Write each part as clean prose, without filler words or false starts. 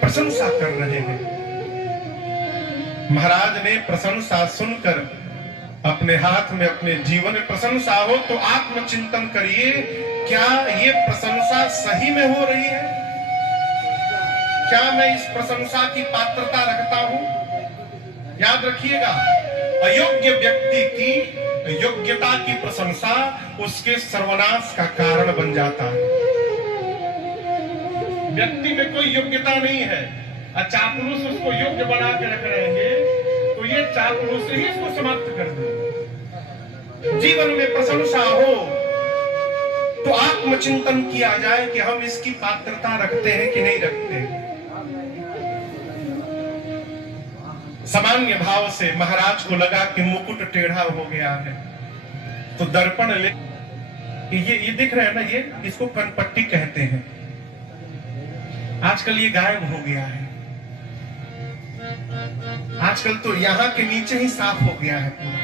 प्रशंसा कर रहे हैं। महाराज ने प्रशंसा सुनकर अपने हाथ में अपने जीवन में प्रशंसा हो तो आत्मचिंतन करिए, क्या ये प्रशंसा सही में हो रही है? क्या मैं इस प्रशंसा की पात्रता रखता हूं? याद रखिएगा, अयोग्य व्यक्ति की योग्यता की प्रशंसा उसके सर्वनाश का कारण बन जाता है। व्यक्ति में कोई योग्यता नहीं है, चापलूस उसको योग्य बना के रख रहेंगे तो ये चापलूस ही इसको समाप्त कर देंगे। जीवन में प्रशंसा हो तो आत्मचिंतन किया जाए कि हम इसकी पात्रता रखते हैं कि नहीं रखते। सामान्य भाव से महाराज को लगा कि मुकुट टेढ़ा हो गया है तो दर्पण ले, ये दिख रहा है ना, ये इसको कनपट्टी कहते हैं। आजकल ये गायब हो गया है। आजकल तो यहां के नीचे ही साफ हो गया है पूरा।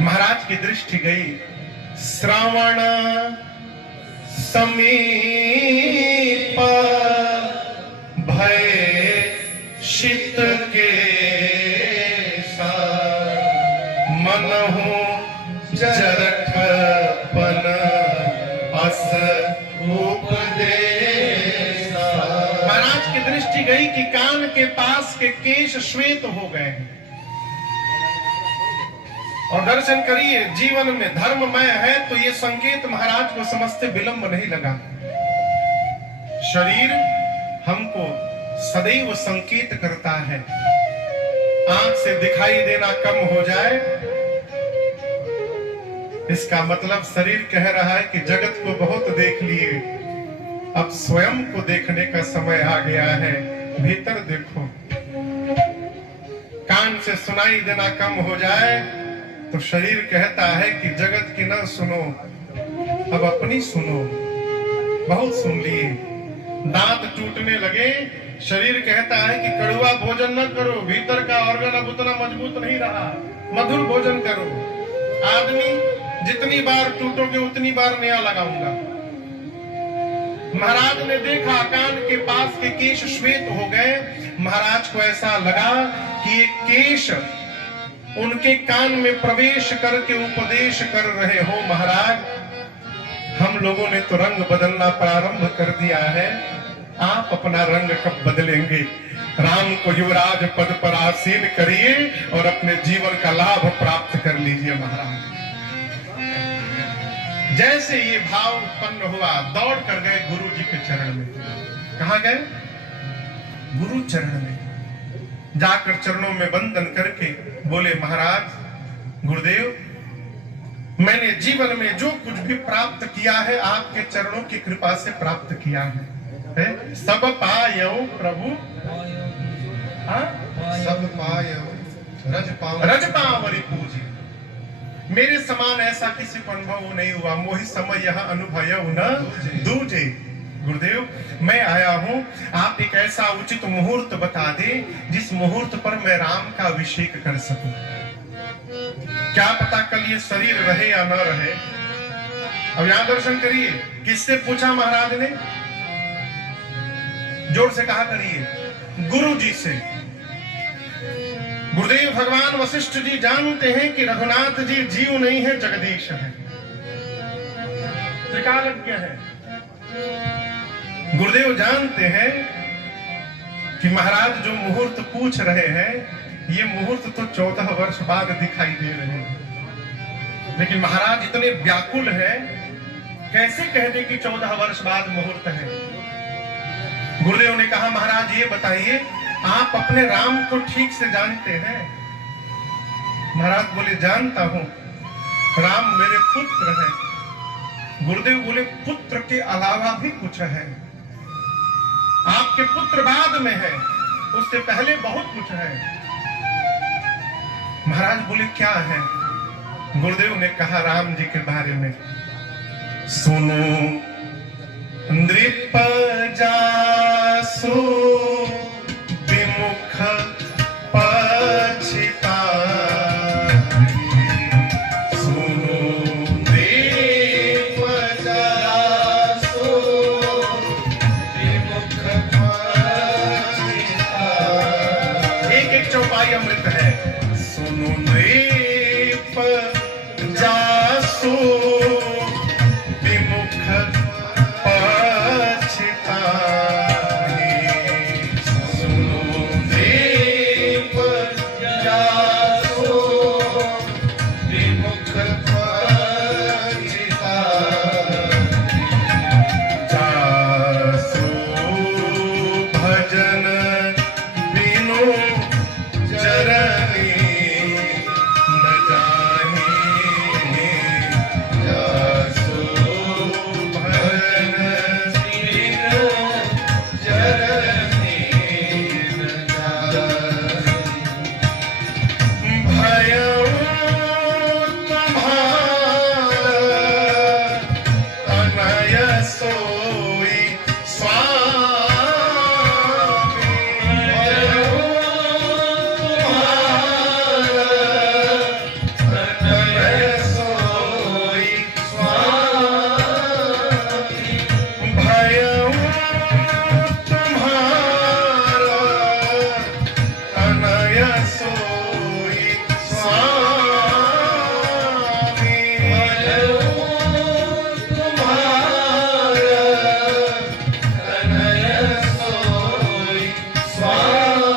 महाराज की दृष्टि गई, श्रावण समीप भय शीत के मनहु जरठपन अस उपदेश। महाराज की दृष्टि गई कि कान के पास के केश श्वेत हो गए हैं। और दर्शन करिए, जीवन में धर्ममय है तो ये संकेत महाराज को समझते विलंब नहीं लगा। शरीर हमको सदैव संकेत करता है। आंख से दिखाई देना कम हो जाए, इसका मतलब शरीर कह रहा है कि जगत को बहुत देख लिए, अब स्वयं को देखने का समय आ गया है, भीतर देखो। कान से सुनाई देना कम हो जाए तो शरीर कहता है कि जगत की न सुनो, अब अपनी सुनो, बहुत सुन लिए। दांत टूटने लगे, शरीर कहता है कि कड़वा भोजन न करो, भीतर का ऑर्गन अब उतना मजबूत नहीं रहा, मधुर भोजन करो। आदमी जितनी बार टूटोगे उतनी बार नया लगाऊंगा। महाराज ने देखा कान के पास के केश श्वेत हो गए। महाराज को ऐसा लगा कि ये केश उनके कान में प्रवेश करके उपदेश कर रहे हो। महाराज, हम लोगों ने तो रंग बदलना प्रारंभ कर दिया है, आप अपना रंग कब बदलेंगे? राम को युवराज पद पर आसीन करिए और अपने जीवन का लाभ प्राप्त कर लीजिए। महाराज जैसे ये भाव उत्पन्न हुआ, दौड़ कर गए गुरु जी के चरण में। कहां गए? गुरु चरण में जाकर चरणों में वंदन करके बोले, महाराज गुरुदेव, मैंने जीवन में जो कुछ भी प्राप्त किया है आपके चरणों की कृपा से प्राप्त किया है। सब पायो प्रभु, सब पायो रज पावरी पूजी। मेरे समान ऐसा किसी को अनुभव नहीं हुआ, मोहि समय यह अनुभव न दूजे। गुरुदेव, मैं आया हूं, आप एक ऐसा उचित मुहूर्त बता दे जिस मुहूर्त पर मैं राम का अभिषेक कर सकूं। क्या पता कल ये शरीर रहे या न रहे। अब यहां दर्शन करिए, किससे पूछा महाराज ने? जोर से कहा करिए, गुरु जी से। गुरुदेव भगवान वशिष्ठ जी जानते हैं कि रघुनाथ जी जीव नहीं है, जगदीश है, त्रिकालज्ञ है। गुरुदेव जानते हैं कि महाराज जो मुहूर्त पूछ रहे हैं ये मुहूर्त तो 14 वर्ष बाद दिखाई दे रहे हैं, लेकिन महाराज इतने व्याकुल हैं, कैसे कह दे कि 14 वर्ष बाद मुहूर्त है। गुरुदेव ने कहा, महाराज ये बताइए, आप अपने राम को ठीक से जानते हैं? महाराज बोले, जानता हूं, राम मेरे पुत्र हैं। गुरुदेव बोले, पुत्र के अलावा भी कुछ है, आपके पुत्र बाद में है, उससे पहले बहुत कुछ है। महाराज बोले, क्या है? गुरुदेव ने कहा राम जी के बारे में, सुनो नृप जासु विमुख पछिता, सुनो नृप जासु अमृत है। सुनो नृप जासु विमुख पछताहि। सुनो नृप जासु विमुख जासु भजन बिनु चरनी न जाहि। जासु भजन बिनु चरनी न जाहि। भयउ तुम्हारा तनय सोई स्वामी। भयउ तुम्हारा तनय सोई स्वामी। भयउ तुम्हारा तनय सोई स्वामी। भयउ तुम्हारा तनय सोई स्वामी।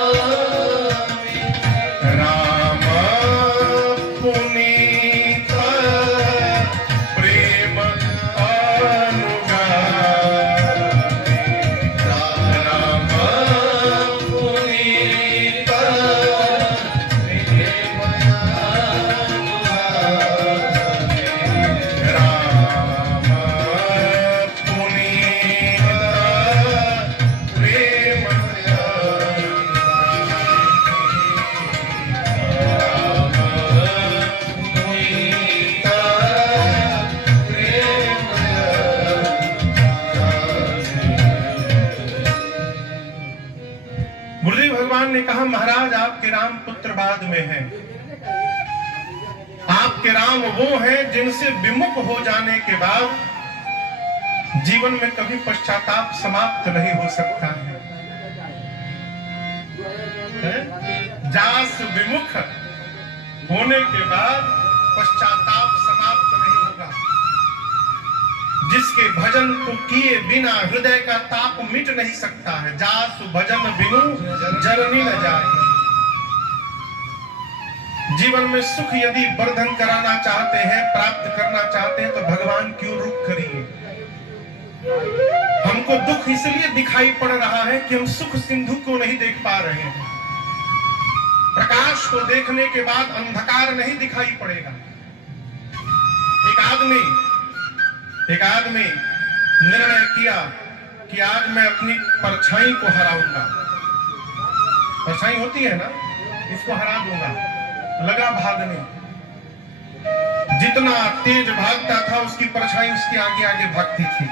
राम पुनीत प्रेम अनुगामी। राम पुनीत प्रेम अनुगामी। राम पुनीत प्रेम गुरुदेव भगवान ने कहा, महाराज आपके राम पुत्र बाद में हैं। आपके राम वो हैं जिनसे विमुख हो जाने के बाद जीवन में कभी पश्चाताप समाप्त नहीं हो सकता है। जास विमुख होने के बाद पश्चाताप समाप्त नहीं होगा। जिसके भजन को किए बिना हृदय का ताप मिट नहीं सकता है। जासु भजन बिनु जननी न जाए। जीवन में सुख यदि वर्धन कराना चाहते हैं, प्राप्त करना चाहते हैं, तो भगवान की ओर रुख करिए। हमको दुख इसलिए दिखाई पड़ रहा है कि हम सुख सिंधु को नहीं देख पा रहे हैं। प्रकाश को देखने के बाद अंधकार नहीं दिखाई पड़ेगा। एक आदमी निर्णय किया कि आज मैं अपनी परछाई को हराऊंगा। परछाई होती है ना, इसको हरा दूंगा। लगा भागने। जितना तेज भागता था उसकी परछाई उसके आगे आगे भागती थी।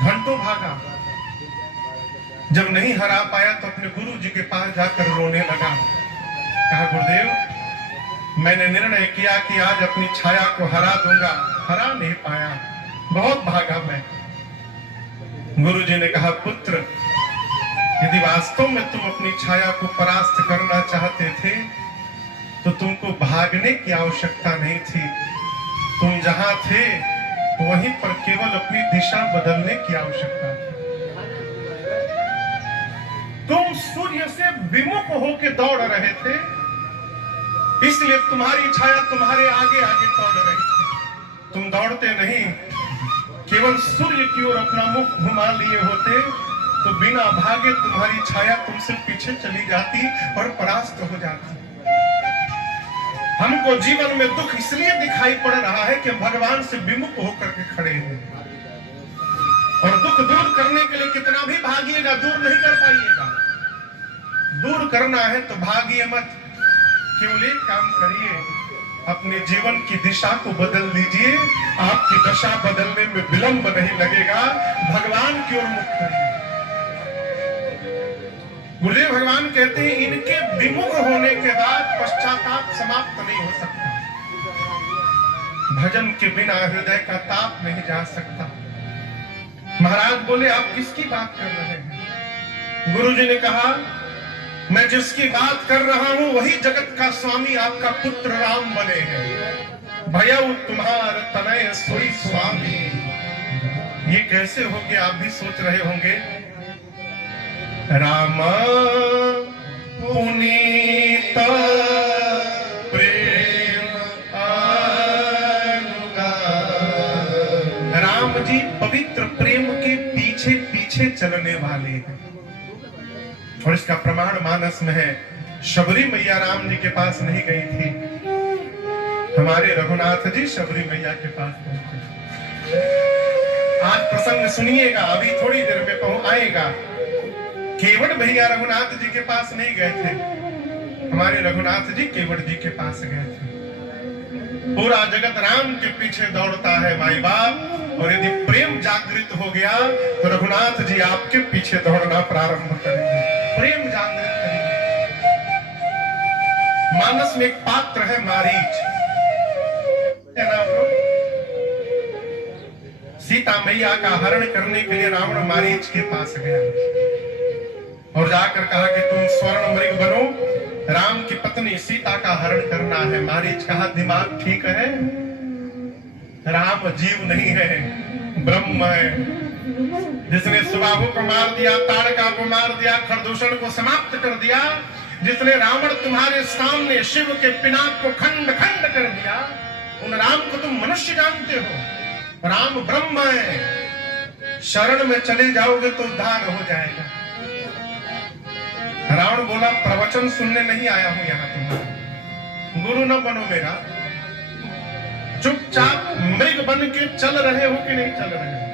घंटों भागा। जब नहीं हरा पाया तो अपने गुरु जी के पास जाकर रोने लगा। कहा, गुरुदेव मैंने निर्णय किया कि आज अपनी छाया को हरा दूंगा, हरा नहीं पाया, बहुत भागा मैं। गुरु जी ने कहा, पुत्र यदि वास्तव में तुम अपनी छाया को परास्त करना चाहते थे तो तुमको भागने की आवश्यकता नहीं थी। तुम जहां थे वहीं पर केवल अपनी दिशा बदलने की आवश्यकता थी। तुम सूर्य से विमुख होकर दौड़ रहे थे, इसलिए तुम्हारी छाया तुम्हारे आगे आगे दौड़ रही थी। तुम दौड़ते नहीं, केवल सूर्य की ओर अपना मुख घुमा लिए होते तो बिना भागे तुम्हारी छाया तुमसे पीछे चली जाती और परास्त हो जाती। हमको जीवन में दुख इसलिए दिखाई पड़ रहा है कि हम भगवान से विमुख होकर के खड़े हैं। और दुख दूर करने के लिए कितना भी भागिएगा, दूर नहीं कर पाइएगा। दूर करना है तो भागिए मत, केवल एक काम करिए, अपने जीवन की दिशा को बदल लीजिए। आपकी दशा बदलने में विलंब नहीं लगेगा। भगवान की ओर मुख करिए। गुरुदेव भगवान कहते हैं, इनके विमुख होने के बाद पश्चाताप समाप्त नहीं हो सकता। भजन के बिना हृदय का ताप नहीं जा सकता। महाराज बोले, आप किसकी बात कर रहे हैं? गुरु जी ने कहा, मैं जिसकी बात कर रहा हूं वही जगत का स्वामी आपका पुत्र राम बने हैं। भयउ तुम्हार तनय सोई स्वामी। ये कैसे हो गया, आप भी सोच रहे होंगे। राम पुनीत प्रेम अनुगार। राम जी पवित्र प्रेम के पीछे पीछे चलने वाले हैं। और इसका प्रमाण मानस में है। शबरी मैया राम जी के पास नहीं गई थी, हमारे रघुनाथ जी शबरी मैया के पास पहुंचे। आज प्रसंग सुनिएगा, अभी थोड़ी देर में आएगा। केवट भैया रघुनाथ जी के पास नहीं गए थे, हमारे रघुनाथ जी केवट जी के पास गए थे। पूरा जगत राम के पीछे दौड़ता है माई बाप, और यदि प्रेम जागृत हो गया तो रघुनाथ जी आपके पीछे दौड़ना प्रारंभ करेंगे। प्रेम जागृत करेंगे। मानस में एक पात्र है मारीच, सीता मैया का हरण करने के लिए रावण मारीच के पास गया और जाकर कहा कि तुम स्वर्ण मृग बनो, राम की पत्नी सीता का हरण करना है। मारीच कहा दिमाग ठीक है, राम जीव नहीं है, ब्रह्म है। जिसने सुबाहु को मार दिया, ताड़का को मार दिया, खरदूषण को समाप्त कर दिया, जिसने रावण तुम्हारे सामने शिव के पिनाक को खंड खंड कर दिया, उन राम को तुम मनुष्य जानते हो। राम ब्रह्म है, शरण में चले जाओगे तो उद्धार हो जाएगा। रावण बोला प्रवचन सुनने नहीं आया हूं यहां तुम्हारा, गुरु न बनो मेरा, चुपचाप मृग बन के चल रहे हो कि नहीं चल रहे हो।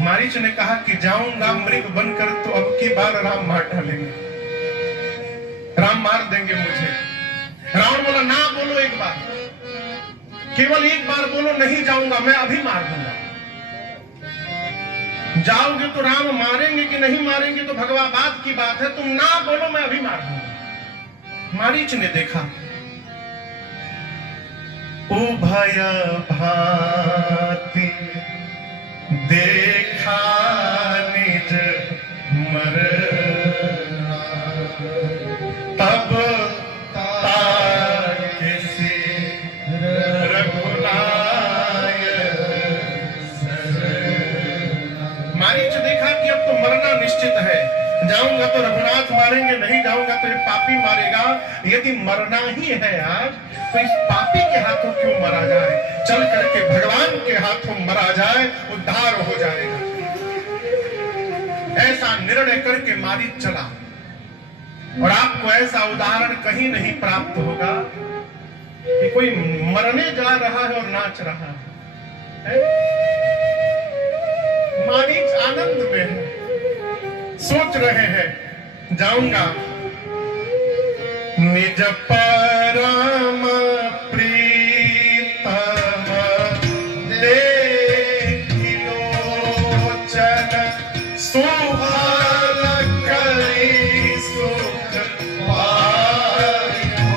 मारीच ने कहा कि जाऊंगा मृग बनकर तो अब की बार राम मार डालेंगे, राम मार देंगे मुझे। रावण बोला ना बोलो, एक बार, केवल एक बार बोलो नहीं जाऊंगा, मैं अभी मार दूंगा। जाओगे तो राम मारेंगे कि नहीं मारेंगे तो भगवा बात की बात है, तुम ना बोलो मैं अभी मार दूंगा। मारीच ने देखा उभय भांति देखा निज मरना, तब मरना निश्चित है। जाऊंगा तो रघुनाथ मारेंगे, नहीं जाऊंगा तो ये पापी मारेगा। यदि मरना ही है आज तो इस पापी के हाथों क्यों मरा जाए, चल करके भगवान के हाथों मरा जाए, उद्धार हो जाएगा। ऐसा निर्णय करके मारीच चला। और आपको ऐसा उदाहरण कहीं नहीं प्राप्त होगा कि कोई मरने जा रहा है और नाच रहा है। मारीच आनंद में है, सोच रहे हैं जाऊंगा। निज परम प्रीतम देखि लोचन, सुहाल करी सुख पायो,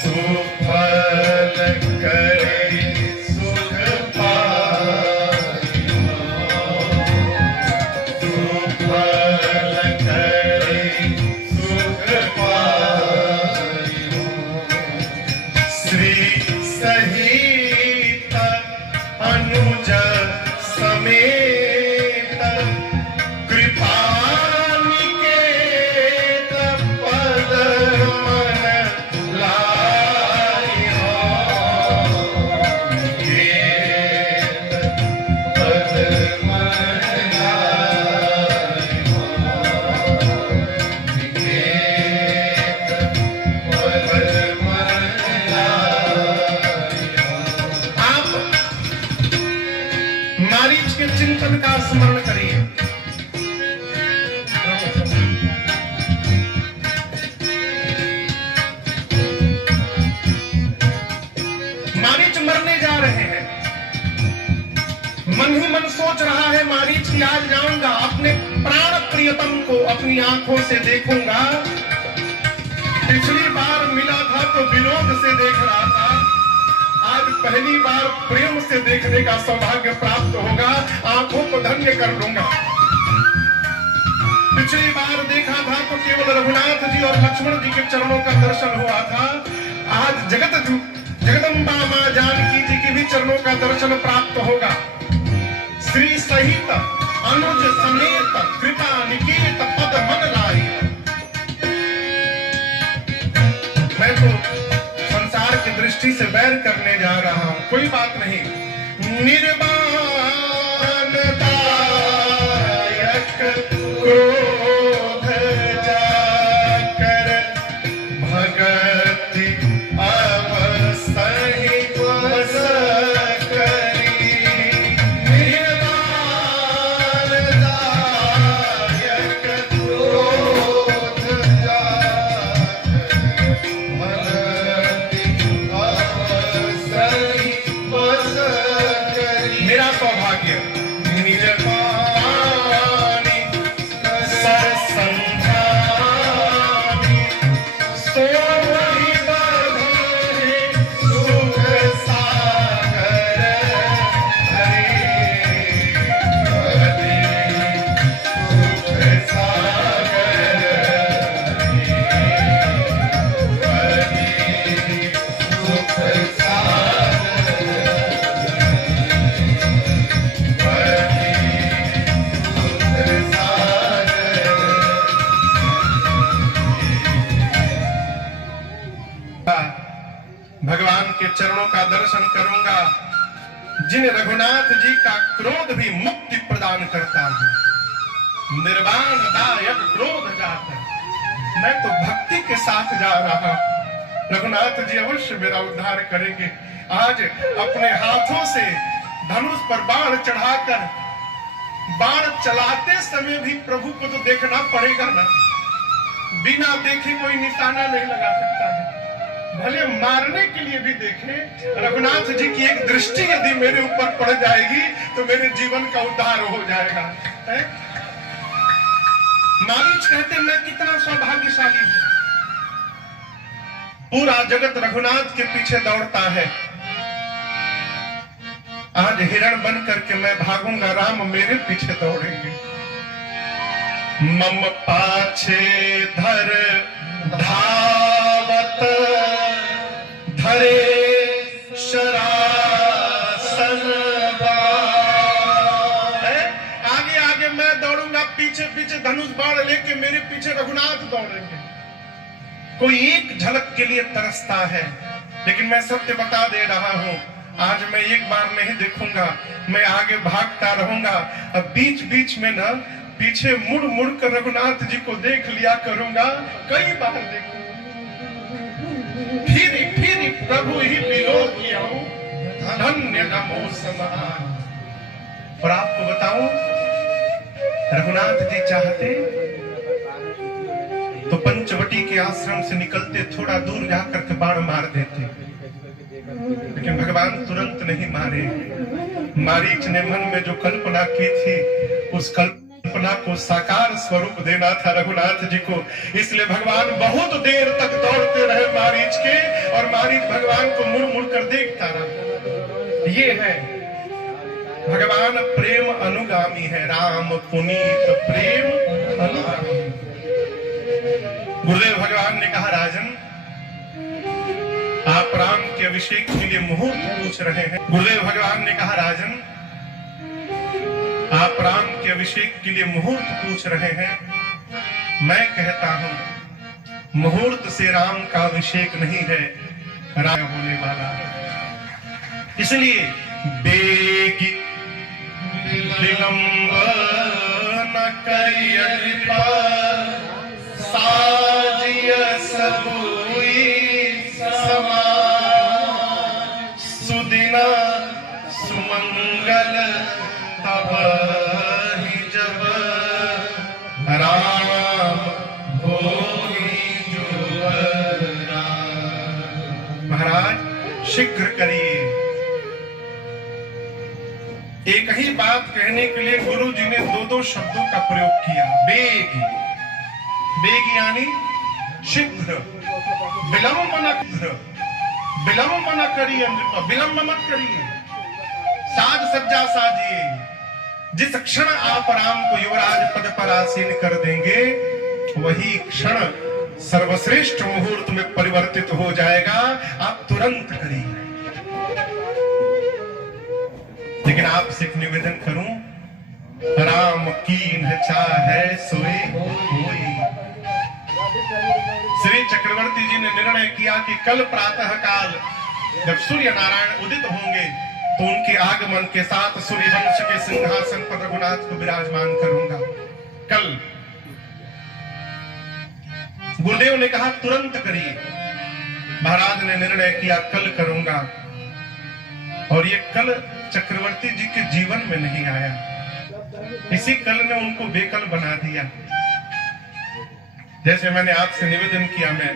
सुफल करी सुख पायो, सुफल करी सुख पायो। श्री सहित अनुज समेत कृपा निकेत पद मन लायो, निकेत पद मन लायो, निकेत पद मन लायो। आप मारीच के चिंतन का स्मरण करिए। मारीच मरने जा रहे हैं, मन ही मन सोच रहा है मारीच की आज जाऊंगा, अपने प्राण प्रियतम को अपनी आंखों से देखूंगा। पिछली बार मिला था तो विनोद से देख रहा था, आज पहली बार प्रेम से देखने का सौभाग्य प्राप्त होगा, आंखों को धन्य कर लूंगा। पिछली बार देखा था तो केवल रघुनाथ जी और लक्ष्मण जी के चरणों का दर्शन हुआ था। आज जगदम्बा मां जानकी जी के भी चरणों का दर्शन प्राप्त होगा। श्री सहित अनुज समेत कृपा निकेत पद मन लाई। मैं तो संसार की दृष्टि से बैर करने जा रहा हूं, कोई बात नहीं। निर्वाण दायक क्रोध जाकर भगति अवसहि वस करी। निर्वाण दायक क्रोध जाकर मेरा सौभाग्य निज पानी सरसंधानी सोई बंधे सुख सागर हरे सुख सागर सुख भगवान के चरणों का दर्शन करूंगा जिन रघुनाथ जी का क्रोध भी मुक्ति प्रदान करता है। निर्वाण दायक क्रोध जाकर मैं तो भक्ति के साथ जा रहा हूं। रघुनाथ जी अवश्य मेरा उद्धार करेंगे। आज अपने हाथों से धनुष पर बाण चढ़ाकर बाण चलाते समय भी प्रभु को तो देखना पड़ेगा ना। बिना देखे कोई निशाना नहीं लगा सकता है। भले मारने के लिए भी देखे। रघुनाथ जी की एक दृष्टि यदि मेरे ऊपर पड़ जाएगी तो मेरे जीवन का उद्धार हो जाएगा। मारीच कहते मैं कितना सौभाग्यशाली हूं। पूरा जगत रघुनाथ के पीछे दौड़ता है। आज हिरण बन करके मैं भागूंगा, राम मेरे पीछे दौड़ेंगे। मम पाछे धर धावत धरे शरासन आगे आगे मैं दौड़ूंगा, पीछे पीछे धनुष बाण लेके मेरे पीछे रघुनाथ दौड़ेंगे। कोई एक झलक के लिए तरसता है, लेकिन मैं सत्य बता दे रहा हूं। आज मैं एक बार नहीं देखूंगा, मैं आगे भागता रहूंगा। अब बीच बीच में ना पीछे मुड़ मुड़ कर रघुनाथ जी को देख लिया करूंगा। कई बार देखूंगा, फिर प्रभु ही मिलो किया धन्य नमो समान। और आपको बताऊं, रघुनाथ जी चाहते तो पंचवटी के आश्रम से निकलते थोड़ा दूर जाकर के बाण मार देते, लेकिन भगवान तुरंत नहीं मारे। मारीच ने मन में जो कल्पना की थी उस कल्पना को साकार स्वरूप देना था रघुनाथ जी को, इसलिए भगवान बहुत देर तक दौड़ते रहे मारीच के, और मारीच भगवान को मुड़ मुड़ कर देखता रहा। ये है भगवान प्रेम अनुगामी है। राम पुनीत प्रेम अनुगामी। गुरुदेव भगवान ने कहा, राजन आप राम के अभिषेक के लिए मुहूर्त पूछ रहे हैं। गुरुदेव भगवान ने कहा, राजन आप राम के अभिषेक के लिए मुहूर्त पूछ रहे हैं। मैं कहता हूं मुहूर्त से राम का अभिषेक नहीं है, राम होने वाला है। इसलिए बेगी विलंब न करिय कृपा साजिय सबुई समान। सुदिना सुमंगल तब ही जब राम होई जो महाराज शीघ्र करिए। एक ही बात कहने के लिए गुरु जी ने दो शब्दों का प्रयोग किया। बेग, बेग यानी शीघ्र, विलंब न करिए, विलंब मत करिए। साज सज्जा साजिए, जिस क्षण आप राम को युवराज पद पर आसीन कर देंगे, वही क्षण सर्वश्रेष्ठ मुहूर्त में परिवर्तित हो जाएगा। आप तुरंत करिए। लेकिन आपसे एक निवेदन करूं, राम कीन्ह चाहे सोई होई। श्री चक्रवर्ती जी ने निर्णय किया कि कल प्रातः काल जब सूर्य नारायण उदित होंगे तो उनके आगमन के साथ सूर्यवंश के सिंहासन पर रघुनाथ को विराजमान करूंगा। कल गुरुदेव ने कहा तुरंत करिए। महाराज ने निर्णय किया कल करूंगा, और ये कल चक्रवर्ती जी के जीवन में नहीं आया। इसी कल ने उनको बेकल बना दिया। जैसे मैंने आपसे निवेदन किया, मैं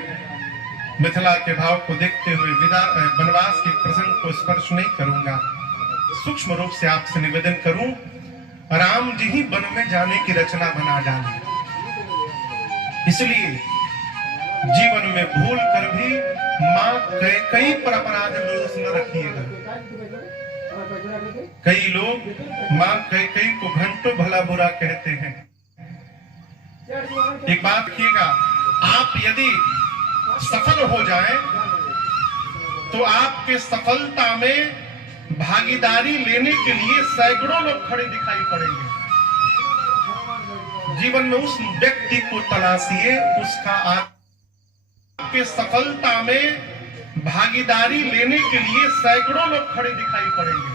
मिथिला के भाव को देखते हुए वनवास के प्रसंग को स्पर्श नहीं करूंगा। सूक्ष्म रूप से आपसे निवेदन करूं, राम जी ही वन में जाने की रचना बना डाली। इसलिए जीवन में भूल कर भी मां कई पर अपराध दोष न रखिएगा। कई लोग मां कई को घंटों भला बुरा कहते हैं। एक बात रखिएगा, आप यदि सफल हो जाएं तो आपके सफलता में भागीदारी लेने के लिए सैकड़ों लोग खड़े दिखाई पड़ेंगे। जीवन में उस व्यक्ति को तलाशिए, उसका आपके सफलता में भागीदारी लेने के लिए सैकड़ों लोग खड़े दिखाई पड़ेंगे।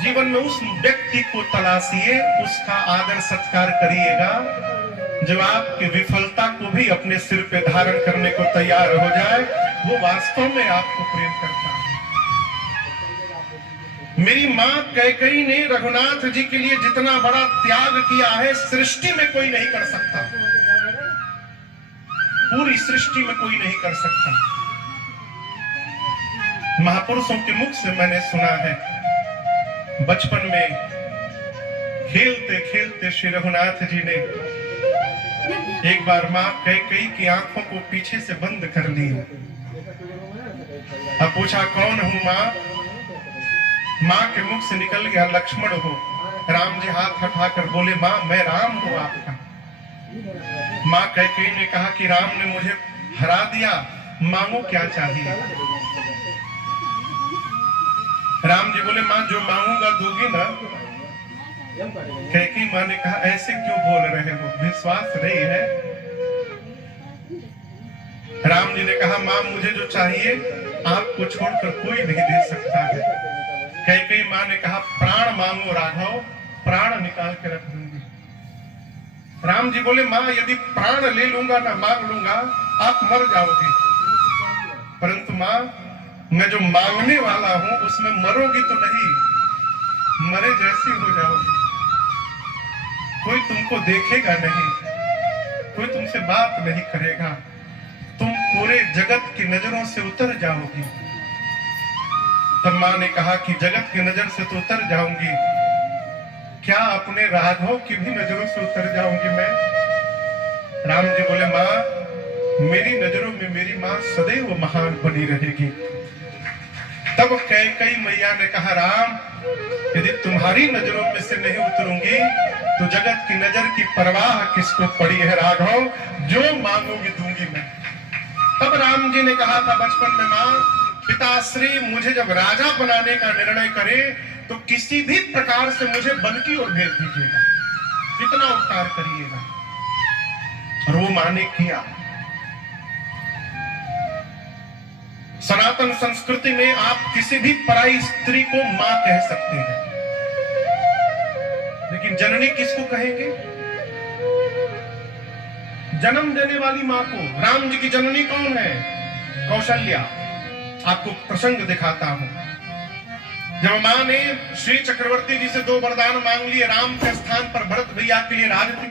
जीवन में उस व्यक्ति को तलाशिए, उसका आदर सत्कार करिएगा जो आपकी विफलता को भी अपने सिर पे धारण करने को तैयार हो जाए। वो वास्तव में आपको प्रेम करता है। मेरी मां कैकेयी ने रघुनाथ जी के लिए जितना बड़ा त्याग किया है, सृष्टि में कोई नहीं कर सकता। पूरी सृष्टि में कोई नहीं कर सकता। महापुरुषों के मुख से मैंने सुना है, बचपन में खेलते खेलते श्री रघुनाथ जी ने एक बार मां कैकेयी की आंखों को पीछे से बंद कर लिया। अब पूछा कौन हूं मां? मां के मुख से निकल गया लक्ष्मण हो। राम जी हाथ हटाकर बोले मां मैं राम हूं आपका। मां कैकेयी ने कहा कि राम ने मुझे हरा दिया, मांगो क्या चाहिए? राम जी बोले मां जो मांगूंगा दोगी ना? कैकेयी मां ने कहा ऐसे क्यों बोल रहे हो, विश्वास नहीं है? राम जी ने कहा मां मुझे जो चाहिए आपको छोड़कर कोई नहीं दे सकता है। कैकेयी मां ने कहा प्राण मांगो राघव, प्राण निकाल के रख दूंगी। राम जी बोले मां यदि प्राण ले लूंगा ना मांग लूंगा आप मर जाओगी, परंतु मां मैं जो मांगने वाला हूं उसमें मरोगी तो नहीं, मरे जैसी हो जाओगी। कोई तुमको देखेगा नहीं, कोई तुमसे बात नहीं करेगा, तुम पूरे जगत की नजरों से उतर जाओगी। तब मां ने कहा कि जगत की नजर से तो उतर जाऊंगी, क्या अपने राघव की भी नजरों से उतर जाऊंगी मैं? राम जी बोले मां मेरी नजरों में मेरी मां सदैव महान बनी रहेगी। तब कैकेयी मैया ने कहा राम यदि तुम्हारी नजरों में से नहीं उतरूंगी तो जगत की नजर की परवाह किसको पड़ी है राघव, जो मांगोगी दूंगी मैं। तब राम जी ने कहा था बचपन में मां पिताश्री मुझे जब राजा बनाने का निर्णय करे तो किसी भी प्रकार से मुझे वन की ओर भेज दीजिएगा, इतना उपकार करिएगा। और वो मां ने किया। सनातन संस्कृति में आप किसी भी पराई स्त्री को मां कह सकते हैं, लेकिन जननी किसको कहेंगे? जन्म देने वाली मां को। राम जी की जननी कौन है? कौशल्या। आपको प्रसंग दिखाता हूं। जब मां ने श्री चक्रवर्ती जी से 2 वरदान मांग लिए, राम के स्थान पर भरत भैया के लिए राज